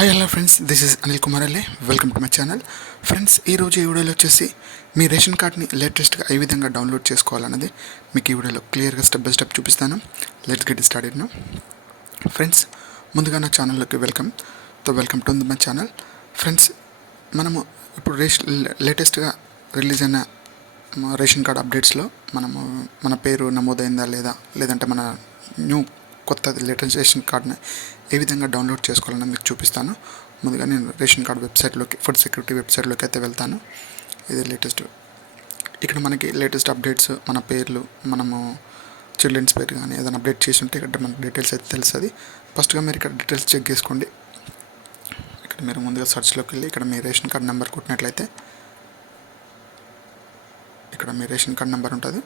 Hi hello friends, this is Anil Kumar Alle. Welcome to my channel. Friends, ఈరోజు ఈ వీడియోలో వచ్చేసి మీ రేషన్ కార్డ్ని లేటెస్ట్గా ఏ విధంగా డౌన్లోడ్ చేసుకోవాలన్నది మీకు ఈ వీడియోలో క్లియర్గా స్టెప్ బై స్టెప్ చూపిస్తాను. Let's get started now. Friends, ముందుగా నా ఛానల్లోకి welcome to my channel. Friends, మనము ఇప్పుడు లేటెస్ట్గా రిలీజ్ అయిన రేషన్ కార్డ్ అప్డేట్స్లో మనము మన పేరు నమోదైందా లేదంటే మన కొత్త లేటెస్ట్ రేషన్ కార్డ్ని ఏ విధంగా డౌన్లోడ్ చేసుకోవాలని మీకు చూపిస్తాను. ముందుగా నేను రేషన్ కార్డ్ వెబ్సైట్లోకి, ఫుడ్ సెక్యూరిటీ వెబ్సైట్లోకి అయితే వెళ్తాను. ఇది లేటెస్ట్. ఇక్కడ మనకి లేటెస్ట్ అప్డేట్స్, మన పేర్లు, మనము చిల్డ్రన్స్ పేరు కానీ ఏదైనా అప్డేట్ చేసి ఉంటే ఇక్కడ మనకు డీటెయిల్స్ అయితే తెలుస్తుంది. ఫస్ట్గా మీరు ఇక్కడ డీటెయిల్స్ చెక్ చేసుకోండి. ఇక్కడ మీరు ముందుగా సర్చ్లోకి వెళ్ళి ఇక్కడ మీ రేషన్ కార్డ్ నెంబర్ కొట్టినట్లయితే ఇక్కడ మీ రేషన్ కార్డ్ నెంబర్ ఉంటుంది.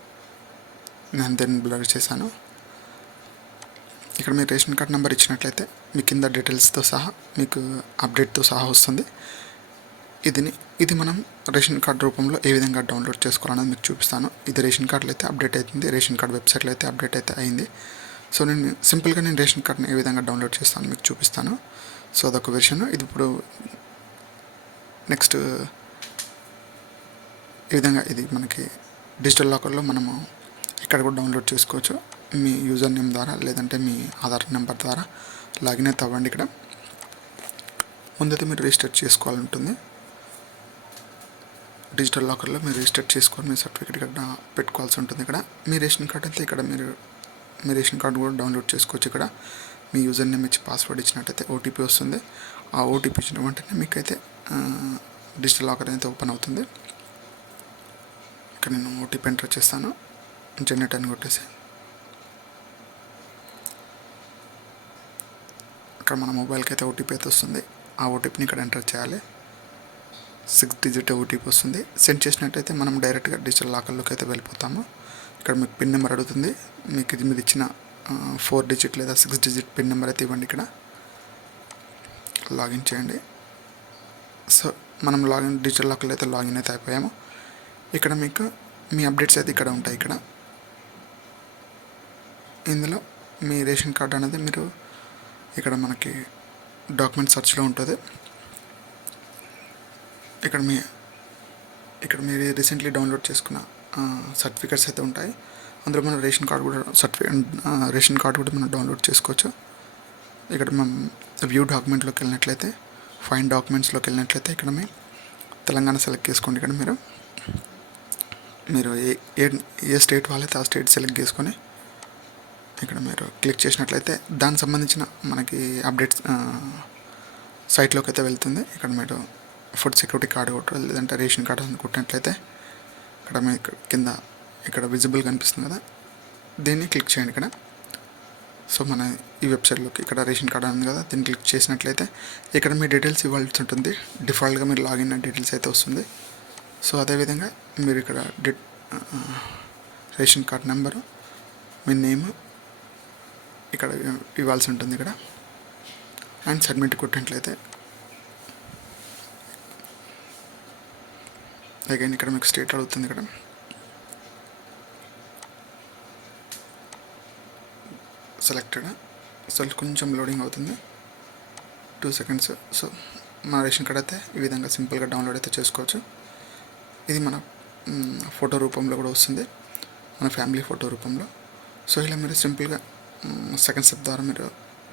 నేను దీన్ని బ్లర్ చేశాను. ఇక్కడ మీరు రేషన్ కార్డ్ నెంబర్ ఇచ్చినట్లయితే మీ కింద డీటెయిల్స్తో సహా మీకు అప్డేట్తో సహా వస్తుంది. ఇది మనం రేషన్ కార్డ్ రూపంలో ఏ విధంగా డౌన్లోడ్ చేసుకోవాలనేది మీకు చూపిస్తాను. ఇది రేషన్ కార్డులో అయితే అప్డేట్ అవుతుంది, రేషన్ కార్డ్ వెబ్సైట్లో అయితే అప్డేట్ అయితే అయింది. సో నేను సింపుల్గా రేషన్ కార్డ్ని ఏ విధంగా డౌన్లోడ్ చేస్తాను మీకు చూపిస్తాను. సో అదొక వెర్షన్. ఇది ఇప్పుడు నెక్స్ట్ ఈ విధంగా ఇది మనకి డిజిటల్ లాకర్లో మనము ఇక్కడ కూడా డౌన్లోడ్ చేసుకోవచ్చు. మీ యూజర్ నేమ్ ద్వారా లేదంటే మీ ఆధార్ నెంబర్ ద్వారా లాగిన్ అయితే అవ్వండి. ఇక్కడ ముందైతే మీరు రిజిస్టర్ చేసుకోవాలంటుంది. డిజిటల్ లాకర్లో మీరు రిజిస్టర్ చేసుకొని మీ సర్టిఫికేట్ ఇక్కడ పెట్టుకోవాల్సి ఉంటుంది. ఇక్కడ మీ రేషన్ కార్డ్ అయితే ఇక్కడ మీ రేషన్ కార్డు కూడా డౌన్లోడ్ చేసుకోవచ్చు. ఇక్కడ మీ యూజర్ నేమ్ ఇచ్చి పాస్వర్డ్ ఇచ్చినట్టయితే ఓటీపీ వస్తుంది. ఆ ఓటీపీ ఇచ్చిన వెంటనే మీకైతే డిజిటల్ లాకర్ అయితే ఓపెన్ అవుతుంది. ఇక్కడ నేను ఓటీపీ ఎంటర్ చేస్తాను. జనరేట్ అని కొట్టేసి ఇక్కడ మన మొబైల్కి అయితే ఓటీపీ అయితే వస్తుంది. ఆ ఓటీపీని ఇక్కడ ఎంటర్ చేయాలి. 6 డిజిట్ ఓటీపీ వస్తుంది. సెండ్ చేసినట్టయితే మనం డైరెక్ట్గా డిజిటల్ లాకర్లోకి అయితే వెళ్ళిపోతాము. ఇక్కడ మీకు పిన్ నెంబర్ అడుగుతుంది. మీకు ఇది మీరు ఇచ్చిన 4 డిజిట్ లేదా 6 డిజిట్ పిన్ నెంబర్ అయితే ఇవ్వండి. ఇక్కడ లాగిన్ చేయండి. సో మనం డిజిటల్ లాకర్లో అయితే లాగిన్ అయితే అయిపోయాము. ఇక్కడ మీకు మీ అప్డేట్స్ అయితే ఇక్కడ ఉంటాయి. ఇక్కడ ఇందులో మీ రేషన్ కార్డ్ అనేది మీరు ఇక్కడ మనకి డాక్యుమెంట్ సర్చ్లో ఉంటుంది. ఇక్కడ మీరు రీసెంట్లీ డౌన్లోడ్ చేసుకున్న సర్టిఫికేట్స్ అయితే ఉంటాయి. అందులో మన రేషన్ కార్డ్ కూడా మనం డౌన్లోడ్ చేసుకోవచ్చు. ఇక్కడ మనం వ్యూ డాక్యుమెంట్లోకి వెళ్ళినట్లయితే, ఫైండ్ డాక్యుమెంట్స్లోకి వెళ్ళినట్లయితే ఇక్కడ మీ తెలంగాణ సెలెక్ట్ చేసుకోండి. ఇక్కడ మీరు ఏ స్టేట్ వాళ్ళైతే ఆ స్టేట్ సెలెక్ట్ చేసుకొని ఇక్కడ మీరు క్లిక్ చేసినట్లయితే దానికి సంబంధించిన మనకి అప్డేట్స్ సైట్లోకి అయితే వెళ్తుంది. ఇక్కడ మీరు ఫుడ్ సెక్యూరిటీ కార్డు కొట్టు లేదంటే రేషన్ కార్డు అని కొట్టినట్లయితే ఇక్కడ మీకు కింద ఇక్కడ విజిబుల్ కనిపిస్తుంది కదా, దీన్ని క్లిక్ చేయండి. ఇక్కడ సో మన ఈ వెబ్సైట్లోకి ఇక్కడ రేషన్ కార్డు ఉంది కదా, దీన్ని క్లిక్ చేసినట్లయితే ఇక్కడ మీ డీటెయిల్స్ ఇవ్వాల్సి ఉంటుంది. డిఫాల్ట్గా మీరు లాగిన్ డీటెయిల్స్ అయితే వస్తుంది. సో అదేవిధంగా మీరు ఇక్కడ రేషన్ కార్డ్ నెంబరు, మీ నేమ్ ఇక్కడ ఇవ్వాల్సి ఉంటుంది. ఇక్కడ అండ్ సబ్మిట్ కొట్టినట్లయితే అగైన్ ఇక్కడ మీకు స్టేట్ అడుగుతుంది. ఇక్కడ సెలెక్టెడ్. సో కొంచెం లోడింగ్ అవుతుంది, 2 సెకండ్స్. సో మన రేషన్ కార్డ్ అయితే ఈ విధంగా సింపుల్గా డౌన్లోడ్ అయితే చేసుకోవచ్చు. ఇది మన ఫోటో రూపంలో కూడా వస్తుంది, మన ఫ్యామిలీ ఫోటో రూపంలో. సో ఇలా మీరు సింపుల్గా సెకండ్ స్టెప్ ద్వారా మీరు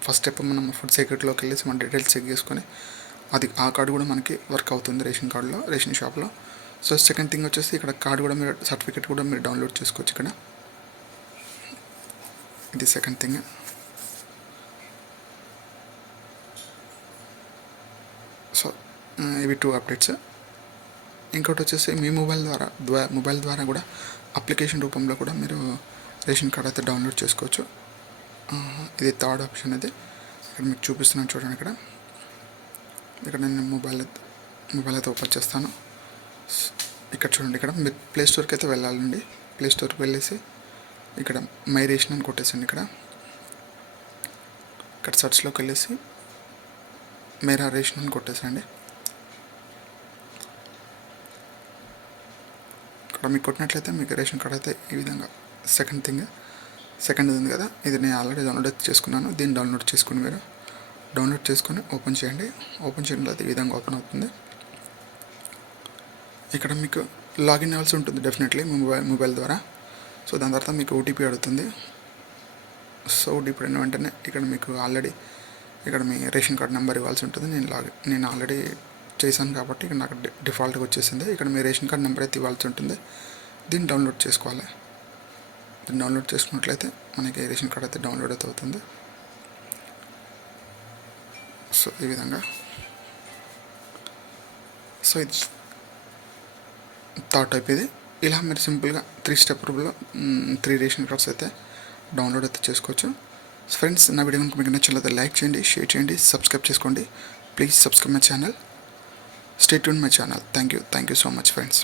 ఫస్ట్ స్టెప్ మనం ఫుడ్ సెక్యూరిటీలోకి వెళ్ళేసి మన డీటెయిల్స్ చెక్ చేసుకొని ఆ కార్డు కూడా మనకి వర్క్ అవుతుంది రేషన్ షాప్లో. సో సెకండ్ థింగ్ వచ్చేసి ఇక్కడ కార్డు కూడా మీరు సర్టిఫికేట్ కూడా మీరు డౌన్లోడ్ చేసుకోవచ్చు. ఇక్కడ ఇది సెకండ్ థింగ్. సో ఇవి 2 అప్డేట్స్. ఇంకోటి వచ్చేసి మీ మొబైల్ ద్వారా కూడా అప్లికేషన్ రూపంలో కూడా మీరు రేషన్ కార్డ్ అయితే డౌన్లోడ్ చేసుకోవచ్చు. ఇది థర్డ్ ఆప్షన్. ఇది ఇక్కడ మీకు చూపిస్తున్నాను చూడండి. ఇక్కడ నేను మొబైల్ అయితే ఓపెన్ చేస్తాను. ఇక్కడ చూడండి. ఇక్కడ మీరు ప్లే స్టోర్కి అయితే వెళ్ళాలండి. ప్లే స్టోర్కి వెళ్ళేసి ఇక్కడ మై రేషన్ అని కొట్టేసండి. ఇక్కడ సర్చ్లోకి వెళ్ళేసి మేరా రేషన్ అని కొట్టేసండి. ఇక్కడ మీకు కొట్టినట్లయితే మీకు రేషన్ కార్డ్ అయితే ఈ విధంగా సెకండ్ ఉంది కదా, ఇది నేను ఆల్రెడీ డౌన్లోడ్ చేసుకున్నాను. దీన్ని డౌన్లోడ్ చేసుకుని మీరు డౌన్లోడ్ చేసుకొని ఓపెన్ చేయండి. ఓపెన్ చేయడం తర్వాత ఈ విధంగా ఓపెన్ అవుతుంది. ఇక్కడ మీకు లాగిన్ అవ్వాల్సి ఉంటుంది డెఫినెట్లీ మొబైల్ ద్వారా. సో దాని తర్వాత మీకు ఓటీపీ అడుగుతుంది. సో ఓటీపీ అయిన వెంటనే ఇక్కడ మీకు ఆల్రెడీ ఇక్కడ మీ రేషన్ కార్డ్ నెంబర్ ఇవ్వాల్సి ఉంటుంది. నేను ఆల్రెడీ చేశాను కాబట్టి ఇక్కడ నాకు డిఫాల్ట్గా వచ్చేసింది. ఇక్కడ మీ రేషన్ కార్డ్ నెంబర్ అయితే ఇవ్వాల్సి ఉంటుంది. దీన్ని డౌన్లోడ్ చేసుకోవాలి. దీన్ని డౌన్లోడ్ చేసుకున్నట్లయితే మనకి రేషన్ కార్డ్ అయితే డౌన్లోడ్ అయితే అవుతుంది. సో ఈ విధంగా సో ఇది థర్డ్ టైప్. ఇది ఇలా మీరు సింపుల్గా 3 స్టెప్ రూపంలో 3 రేషన్ కార్డ్స్ అయితే డౌన్లోడ్ అయితే చేసుకోవచ్చు. ఫ్రెండ్స్, నా వీడియో కనుక మీకు నచ్చినట్లయితే లైక్ చేయండి, షేర్ చేయండి, సబ్స్క్రైబ్ చేసుకోండి. Please subscribe my channel. Stay tune my channel. Thank you so much friends.